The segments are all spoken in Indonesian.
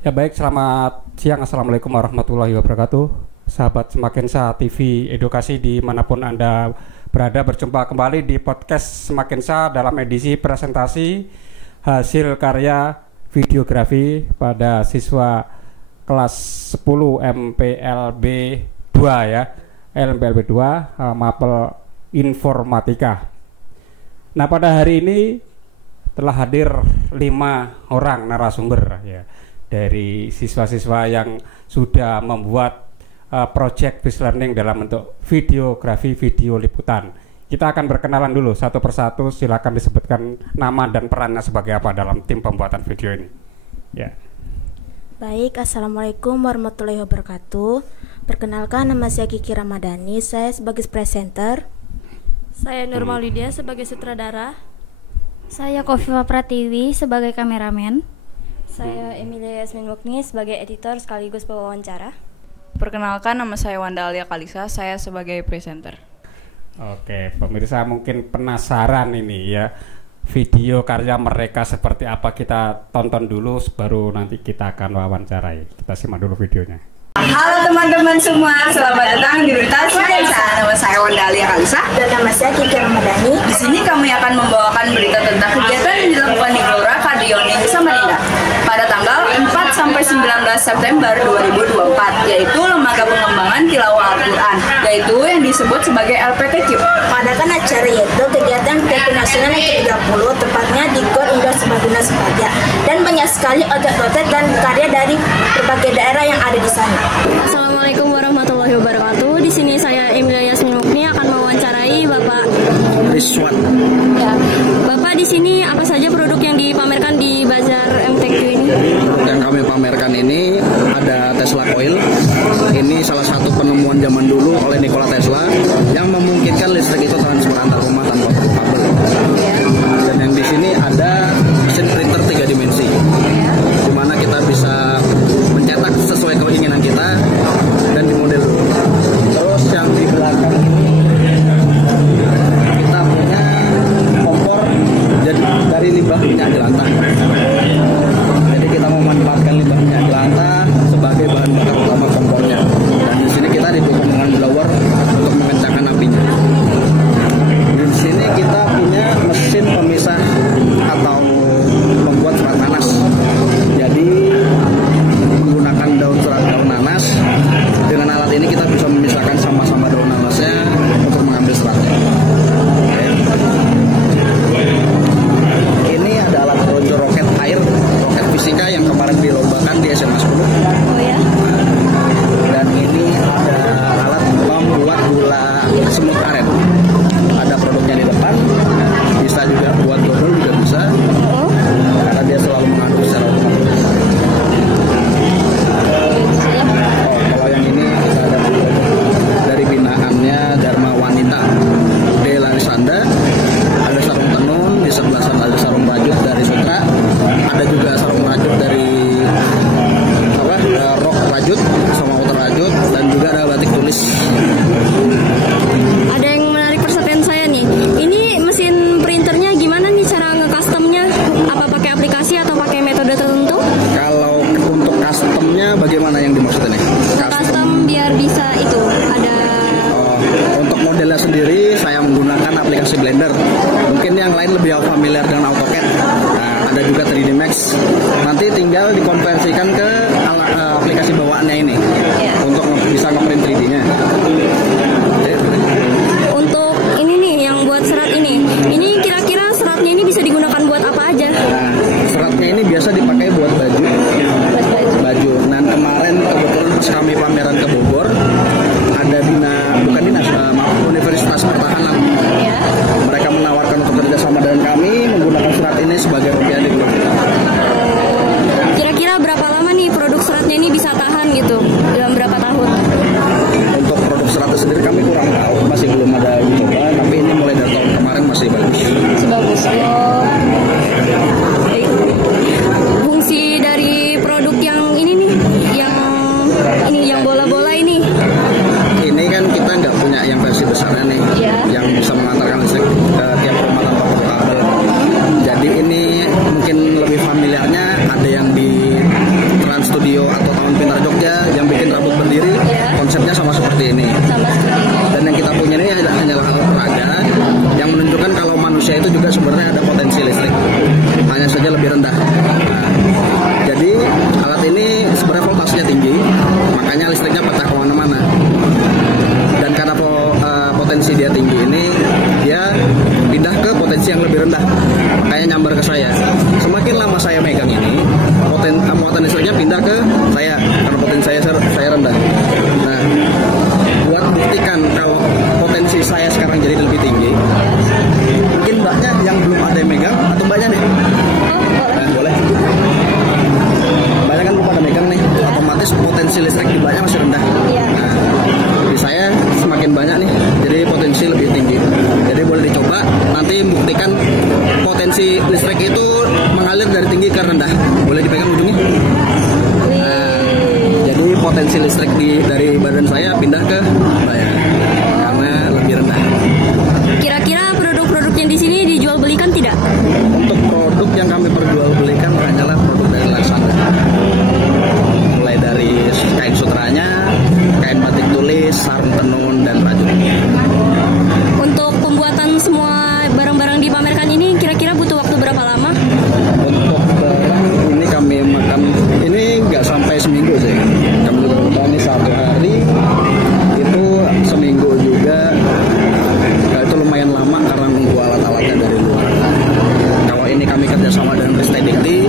Ya baik, selamat siang. Assalamualaikum warahmatullahi wabarakatuh. Sahabat Semakinsa TV Edukasi dimanapun Anda berada, berjumpa kembali di podcast Semakinsa dalam edisi presentasi hasil karya videografi pada siswa kelas 10 MPLB 2 ya, MPLB 2 Mapel Informatika. Nah, pada hari ini telah hadir 5 orang narasumber ya, dari siswa-siswa yang sudah membuat project Business Learning dalam bentuk videografi, video liputan. Kita akan berkenalan dulu satu persatu. Silakan disebutkan nama dan perannya sebagai apa dalam tim pembuatan video ini. Ya. Baik, Assalamualaikum warahmatullahi wabarakatuh. Perkenalkan, nama saya Kiki Ramadhani. Saya sebagai presenter. Saya Nurma Lydia sebagai sutradara. Saya Kofifa Pratiwi sebagai kameramen. Saya Emilia Yasmin Mukni sebagai editor sekaligus pewawancara. Perkenalkan, nama saya Wanda Alia Kalisa, saya sebagai presenter. Oke, pemirsa mungkin penasaran ini ya, video karya mereka seperti apa. Kita tonton dulu, baru nanti kita akan wawancarai. Kita simak dulu videonya. Halo teman-teman semua, selamat datang di Berita Semakinsa. Nama saya Wanda Alia Kalisa Dan nama saya Kiki Ramadhani. Di sini kami akan membawakan berita tentang kegiatan yang dilakukan di Gelora Kadioning Samarinda pada tanggal 4 sampai 19 September 2024, yaitu Lembaga Pengembangan Tilawah Al-Quran, yaitu yang disebut sebagai LPTQ. Mengadakan acara yaitu kegiatan PTQ Nasional yang ke-30, tepatnya di Gor Indoor Serbaguna Sepaja, dan banyak sekali otot-otot dan karya dari berbagai daerah yang ada di sana. Assalamualaikum warahmatullahi wabarakatuh. Di sini saya Emilia Yasmin Mukni akan mewawancarai Bapak Rizwan. Ya. Bapak, di sini apa saja produk yang dipamerkan di Bazar MTQ ini? Yang kami pamerkan ini ada Tesla Coil. Ini salah satu penemuan zaman dulu oleh Nikola Tesla yang memungkinkan listrik itu transfer antar rumah tanpa kabel. Ya. Dan yang di sini ada mesin printer 3 dimensi, di mana kita bisa mencetak sesuai keinginan kita dan di model. Terus yang di belakang ini kita punya kompor jadi dari limbah minyak jelantah. Jadi kita memanfaatkan limbah minyak jelantah sebagai bahan bakar utama kompornya. Dan di sini kita didukung dengan blower untuk mengencangkan apinya. Di sini kita punya mesin pemisah atau pembuat serat nanas. Jadi menggunakan daun nanas. Dengan alat ini kita bisa memisahkan sampah-sampah daun nanasnya untuk mengambil seratnya. Ini ada alat peluncuran roket air, roket fisika yang kemarin dilombakan di SMA 10. Oh ya. Dan ini ada alat membuat gula semut aren. Ada produknya di depan. Bisa juga buat dodol juga bisa. Karena dia selalu mengaduk secara otomatis. Kalau yang ini kita ada dari binaannya Dharma Wanita D. Larisanda. Ada sarung tenun, di sebelah sana ada sarung rajut dari Sutra. Ada juga sarung rajut dari rok rajut sama outer rajut, dan juga ada batik tulis. Ada yang menarik perhatian saya nih. Ini mesin printernya gimana nih cara nge-customnya? Apa pakai aplikasi atau pakai metode tertentu? Kalau untuk customnya bagaimana yang dimaksud ini? Custom biar bisa itu ada. Untuk modelnya sendiri saya menggunakan aplikasi Blender. Mungkin yang lain lebih familiar dengan AutoCAD. Nah, ada juga 3D Max. Nanti tinggal dikonversikan ke aplikasi bawaannya ini untuk bisa ngeprint 3D-nya. Untuk ini nih yang buat serat ini kira-kira seratnya ini bisa digunakan buat apa aja? Nah, seratnya ini biasa dipakai buat baju. Dan kemarin kebetulan pas kami pameran ke Bogor, ada Universitas Pertahanan. Mereka menawarkan untuk kerjasama dengan kami menggunakan serat ini sebagai olimpiade. Kira-kira berapa lama nih produk seratnya ini bisa tahan gitu? Dalam berapa tahun? Untuk produk seratnya sendiri kami kurang tahu, masih belum ada coba, tapi ini mulai dari tahun kemarin masih bagus. Bagus. Fungsi dari produk yang ini nih, yang bola-bola ini. Ini kan kita nggak punya yang versi besarnya nih, yang bisa mengantarkan listrik ke tiap rumah tanpa perlu kabel. Jadi ini mungkin lebih familiarnya ada yang di Trans manusia itu juga sebenarnya ada potensi listrik, hanya saja lebih rendah. Nah, jadi alat ini sebenarnya voltasenya tinggi, makanya listriknya pecah kemana-mana. Dan karena potensi dia tinggi ini, dia pindah ke potensi yang lebih rendah, makanya nyambar ke saya. Semakin lama saya megang ini, muatan listriknya pindah ke saya karena potensi saya rendah. Nah, buat buktikan kalau potensi saya sekarang jadi lebih tinggi, mungkin mbaknya yang belum ada yang megang, atau mbaknya nih? Nah, boleh. Mbaknya kan belum ada megang nih, otomatis potensi listrik di mbaknya masih rendah. Nah, di saya semakin banyak nih, jadi potensi lebih tinggi. Jadi boleh dicoba, nanti buktikan potensi listrik itu mengalir dari tinggi ke rendah. Boleh dipegang ujungnya. Nah, jadi potensi listrik dari badan saya pindah ke saya karena lebih rendah. Kira-kira produk-produk yang di sini dijual belikan tidak? Untuk produk yang kami perjualbelikan hanyalah produk dari Laksana. Mulai dari kain sutranya, kain batik tulis, sarung tenun, dan rajut. Untuk pembuatan semua barang-barang dipamerkan ini kira-kira butuh waktu berapa lama? Untuk barang ini kami makan, ini nggak sampai seminggu sih. Kami makan ini 1 hari, itu seminggu juga. Nah, itu lumayan lama karena nunggu alat-alatnya dari luar. Kalau ini kami kerjasama dengan Ristek Dikti,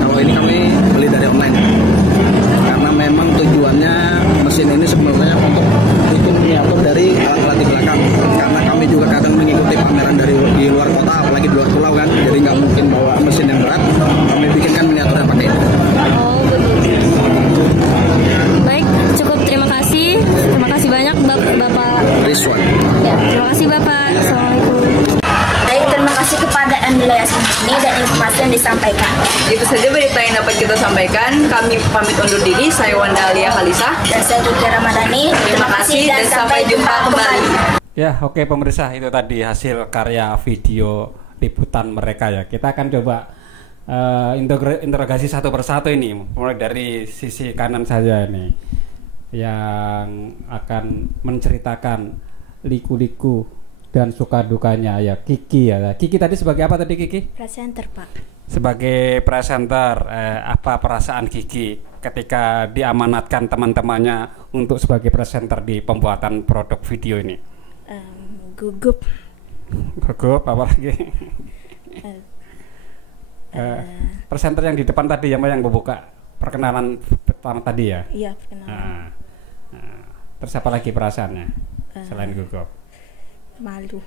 kalau ini kami beli dari online. Karena memang tujuannya mesin ini sebenarnya untuk bikin miniatur dari alat-alat di belakang. Karena kami juga kadang mengikuti pameran dari di luar kota, apalagi di luar pulau kan. Jadi nggak mungkin bawa mesin yang berat. Kami bikinkan miniaturnya pakai ini. Oh, begitu. Baik, cukup terima kasih. Terima kasih banyak Bapak Rizwan. Ya, terima kasih Bapak. Assalamualaikum. Baik, terima kasih kepada Emilia Yasmini dan informasi yang disampaikan. Itu saja berita yang dapat kita sampaikan. Kami pamit undur diri. Saya Wandalia Kalisa. Dan saya Dukia Ramadhani. Terima kasih dan sampai jumpa kembali. Ya, oke pemirsa, itu tadi hasil karya video liputan mereka ya. Kita akan coba interogasi satu persatu ini, mulai dari sisi kanan saja ini, yang akan menceritakan liku-liku dan suka dukanya ya Kiki ya. Kiki tadi sebagai apa tadi Kiki? Presenter, Pak. Sebagai presenter, apa perasaan Kiki ketika diamanatkan teman-temannya untuk sebagai presenter di pembuatan produk video ini? Gugup. Gugup, apa lagi? Presenter yang di depan tadi yang membuka perkenalan pertama tadi ya? Iya, perkenalan. Terus apa lagi perasaannya selain gugup? Malu.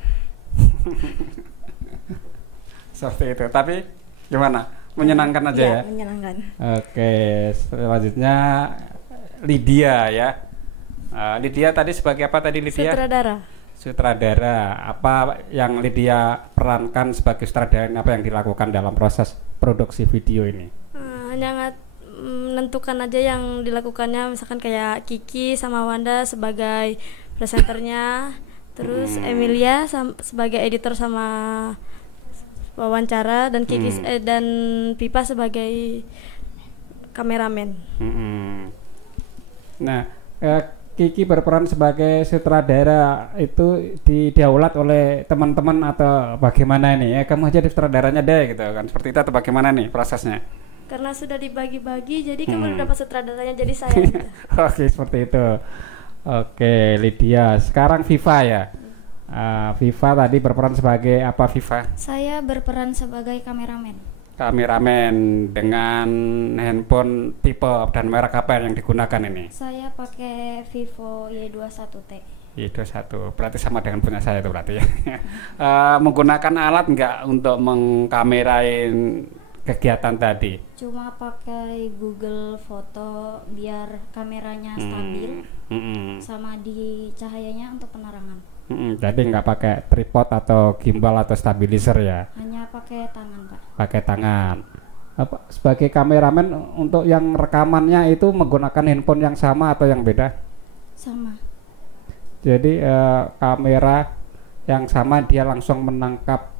Seperti itu, tapi gimana? Menyenangkan aja ya? Menyenangkan. Oke, selanjutnya Lydia ya. Lydia tadi sebagai apa tadi Lydia? Sutradara. Apa yang Lydia perankan sebagai sutradara, apa yang dilakukan dalam proses produksi video ini? Hanya menentukan aja yang dilakukannya, misalkan kayak Kiki sama Wanda sebagai presenternya, terus Emilia sebagai editor sama wawancara, dan Kiki dan Pipa sebagai kameramen. Nah, Kiki berperan sebagai sutradara itu didaulat oleh teman-teman atau bagaimana ini? Ya kamu aja sutradaranya deh gitu kan, seperti itu atau bagaimana nih prosesnya? Karena sudah dibagi-bagi, jadi kan baru dapat sutradaranya, jadi saya. Gitu. Oke, seperti itu. Oke, Lydia. Sekarang Viva ya. Viva tadi berperan sebagai apa Viva? Saya berperan sebagai kameramen. Kameramen dengan handphone tipe dan merek apa yang digunakan ini? Saya pakai Vivo Y21T. Y21, berarti sama dengan punya saya itu berarti ya. Menggunakan alat nggak untuk mengkamerain kegiatan tadi? Cuma pakai Google Foto biar kameranya stabil, sama di cahayanya untuk penerangan. Jadi nggak pakai tripod atau gimbal atau stabilizer ya? Hanya pakai tangan, Pak. Pakai tangan. Sebagai kameramen untuk yang rekamannya itu menggunakan handphone yang sama atau yang beda? Sama. Jadi kamera yang sama dia langsung menangkap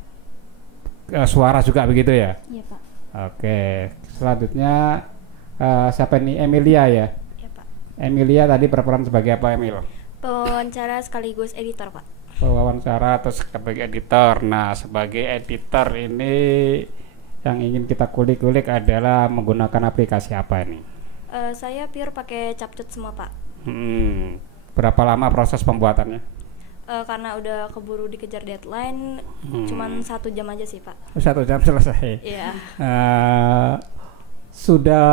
suara juga begitu ya? Iya, Pak. Oke, selanjutnya siapa ini? Emilia ya? Iya, Pak. Emilia tadi berperan sebagai apa Emil? Pewawancara sekaligus editor, Pak. wawancara atau sebagai editor. Nah, sebagai editor ini yang ingin kita kulik-kulik adalah menggunakan aplikasi apa ini? Saya pure pakai CapCut semua, Pak. Berapa lama proses pembuatannya? Karena udah keburu dikejar deadline, cuman 1 jam aja sih, Pak. 1 jam selesai. Iya. Sudah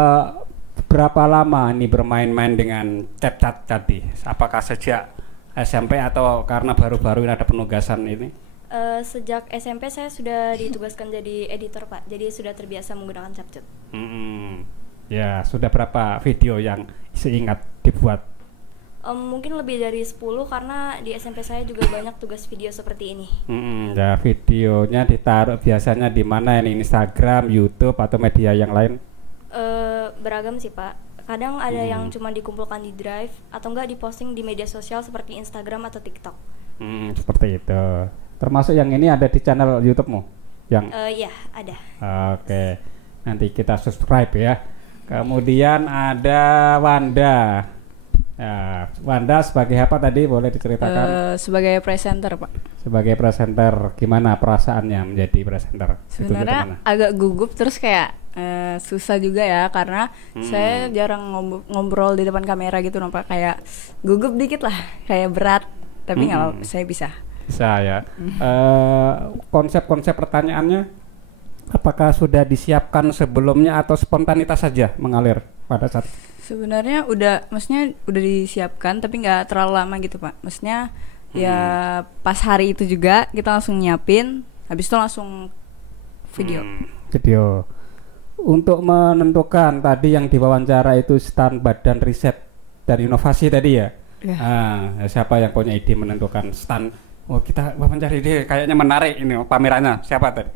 berapa lama ini bermain-main dengan CapCut tadi? Apakah sejak SMP atau karena baru-baru ini ada penugasan ini? Sejak SMP saya sudah ditugaskan jadi editor, Pak. Jadi sudah terbiasa menggunakan CapCut. Ya, sudah berapa video yang seingat dibuat? Mungkin lebih dari 10 karena di SMP saya juga banyak tugas video seperti ini. Ya, videonya ditaruh biasanya di mana ini? Instagram, YouTube atau media yang lain? Beragam sih, Pak. Kadang ada yang cuma dikumpulkan di Drive atau enggak diposting di media sosial seperti Instagram atau TikTok. Seperti itu. Termasuk yang ini ada di channel YouTube-mu? Yang iya, ada. Oke. Nanti kita subscribe ya. Kemudian ada Wanda. Ya, Wanda sebagai apa tadi boleh diceritakan? Sebagai presenter, Pak. Sebagai presenter, gimana perasaannya menjadi presenter? Sebenarnya agak gugup, terus kayak susah juga ya, karena saya jarang ngobrol di depan kamera gitu, Pak. Kayak gugup dikit lah, kayak berat. Tapi nggak apa-apa, saya bisa. Bisa ya. Konsep-konsep pertanyaannya, apakah sudah disiapkan sebelumnya atau spontanitas saja mengalir pada saat? Sebenarnya maksudnya udah disiapkan, tapi nggak terlalu lama gitu, Pak. Maksudnya ya pas hari itu juga kita langsung nyiapin, habis itu langsung video. Video. Untuk menentukan tadi yang diwawancara itu stand Badan Riset dan Inovasi tadi ya. Siapa yang punya ide menentukan stand? Oh, kita wawancara dia kayaknya menarik ini pamerannya. Siapa tadi?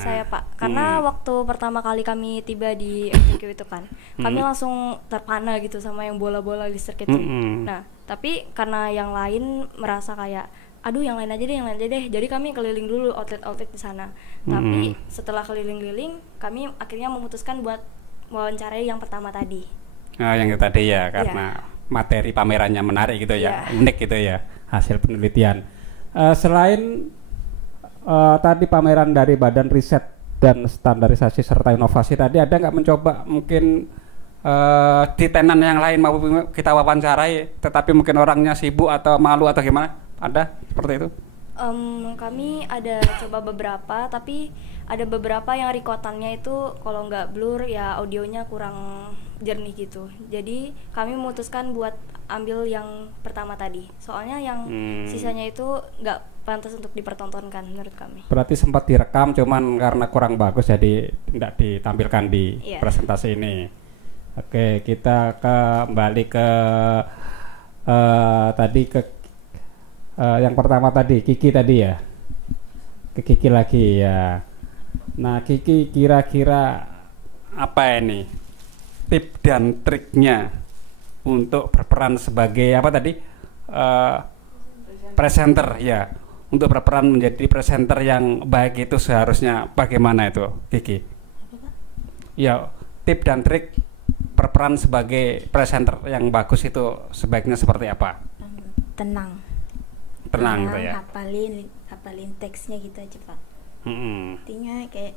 Saya, Pak. Karena waktu pertama kali kami tiba di FTQ itu kan, kami langsung terpana gitu sama yang bola-bola listrik itu. Nah, tapi karena yang lain merasa kayak, aduh yang lain aja deh. Jadi kami keliling dulu outlet di sana. Tapi setelah keliling-keliling, kami akhirnya memutuskan buat wawancarai yang pertama tadi. Yang tadi ya, karena materi pamerannya menarik gitu ya, unik gitu ya, hasil penelitian. Selain tadi pameran dari Badan Riset dan Standarisasi serta Inovasi tadi, ada nggak mencoba mungkin di tenan yang lain mau kita wawancarai, tetapi mungkin orangnya sibuk atau malu atau gimana? Ada seperti itu? Kami ada coba beberapa, tapi ada beberapa yang rekotannya itu kalau nggak blur ya audionya kurang jernih gitu. Jadi kami memutuskan buat ambil yang pertama tadi. Soalnya yang sisanya itu nggak pantas untuk dipertontonkan menurut kami. Berarti sempat direkam, cuman karena kurang bagus jadi tidak ditampilkan di presentasi ini. Oke, kita kembali ke tadi ke yang pertama tadi, Kiki tadi ya. Ke Kiki lagi ya. Nah, Kiki kira-kira apa ini tip dan triknya untuk berperan sebagai apa tadi presenter ya, untuk berperan menjadi presenter yang baik itu seharusnya bagaimana itu, Kiki? Ya, tip dan trik berperan sebagai presenter yang bagus itu sebaiknya seperti apa? Tenang gitu ya. Hafalin teksnya gitu aja, Pak. Intinya kayak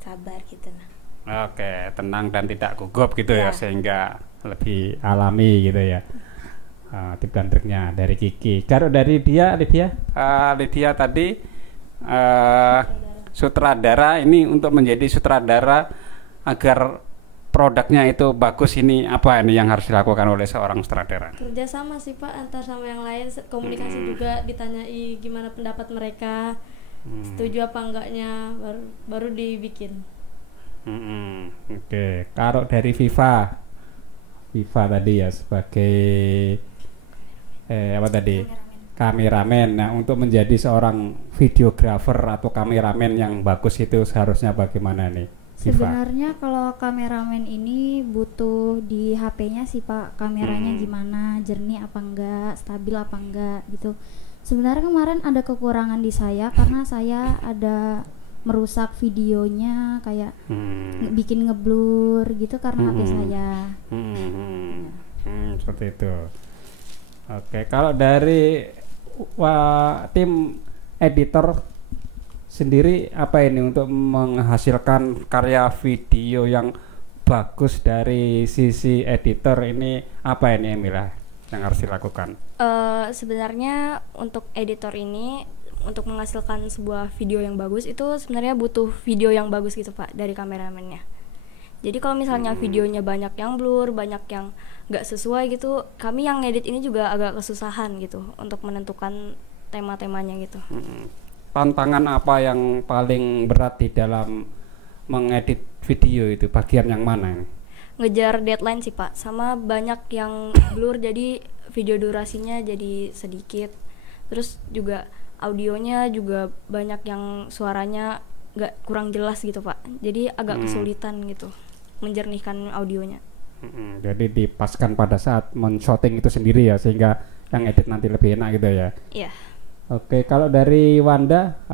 sabar gitu nah. Oke, tenang dan tidak gugup gitu ya, sehingga lebih alami gitu ya. Tip dan triknya dari Kiki. Kalau dari Lydia tadi sutradara ini, untuk menjadi sutradara agar produknya itu bagus, ini apa ini yang harus dilakukan oleh seorang sutradara? Kerja sama sih, Pak, antar sama yang lain, komunikasi juga, ditanyai gimana pendapat mereka, setuju apa enggaknya, baru dibikin. Oke. Kalau dari Viva tadi ya sebagai apa tadi? Kameramen. Nah, untuk menjadi seorang videografer atau kameramen yang bagus itu seharusnya bagaimana nih, Viva? Sebenarnya kalau kameramen ini butuh di HP-nya sih, Pak, kameranya gimana, jernih apa enggak, stabil apa enggak gitu. Sebenarnya kemarin ada kekurangan di saya karena saya ada merusak videonya, kayak bikin ngeblur gitu karena HP saya. Seperti itu. Oke, kalau dari tim editor sendiri apa ini untuk menghasilkan karya video yang bagus dari sisi editor ini apa ini Emilia yang harus dilakukan? Sebenarnya untuk editor ini untuk menghasilkan sebuah video yang bagus itu sebenarnya butuh video yang bagus gitu Pak dari kameramennya. Jadi kalau misalnya videonya banyak yang blur, banyak yang nggak sesuai gitu, kami yang ngedit ini juga agak kesusahan gitu untuk menentukan tema-temanya gitu. Tantangan apa yang paling berat di dalam mengedit video itu, bagian yang mana? Ngejar deadline sih Pak, sama banyak yang blur jadi video durasinya jadi sedikit. Terus juga audionya juga banyak yang suaranya nggak kurang jelas gitu Pak, jadi agak kesulitan gitu menjernihkan audionya. Jadi dipaskan pada saat men-shooting itu sendiri ya, sehingga yang edit nanti lebih enak gitu ya. Iya. Oke, kalau dari Wanda,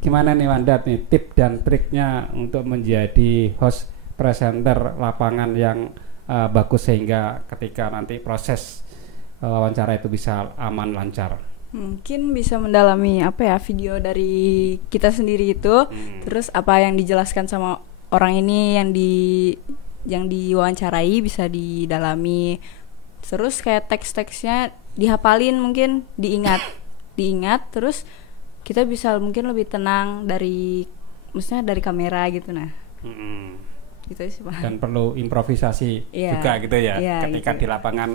gimana nih Wanda nih tip dan triknya untuk menjadi host presenter lapangan yang bagus sehingga ketika nanti proses wawancara itu bisa aman lancar? Mungkin bisa mendalami apa ya video dari kita sendiri itu, terus apa yang dijelaskan sama orang ini yang diwawancarai bisa didalami, terus kayak teks-teksnya dihafalin, mungkin diingat, terus kita bisa mungkin lebih tenang dari, maksudnya dari kamera gitu gitu sih Pak. Dan perlu improvisasi juga gitu ya, ketika gitu. Di lapangan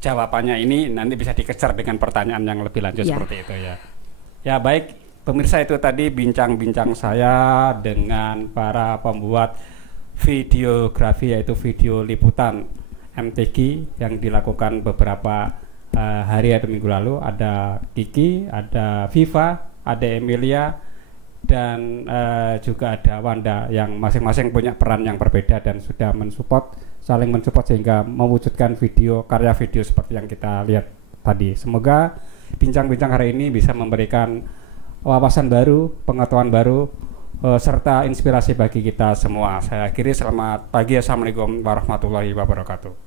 jawabannya ini nanti bisa dikejar dengan pertanyaan yang lebih lanjut seperti itu ya. Ya baik pemirsa, itu tadi bincang-bincang saya dengan para pembuat videografi, yaitu video liputan MTQ yang dilakukan beberapa hari atau minggu lalu. Ada Kiki, ada Viva, ada Emilia, dan juga ada Wanda yang masing-masing punya peran yang berbeda dan sudah saling mensupport sehingga mewujudkan karya video seperti yang kita lihat tadi. Semoga bincang-bincang hari ini bisa memberikan wawasan baru, pengetahuan baru, serta inspirasi bagi kita semua. Saya akhiri, selamat pagi, assalamualaikum warahmatullahi wabarakatuh.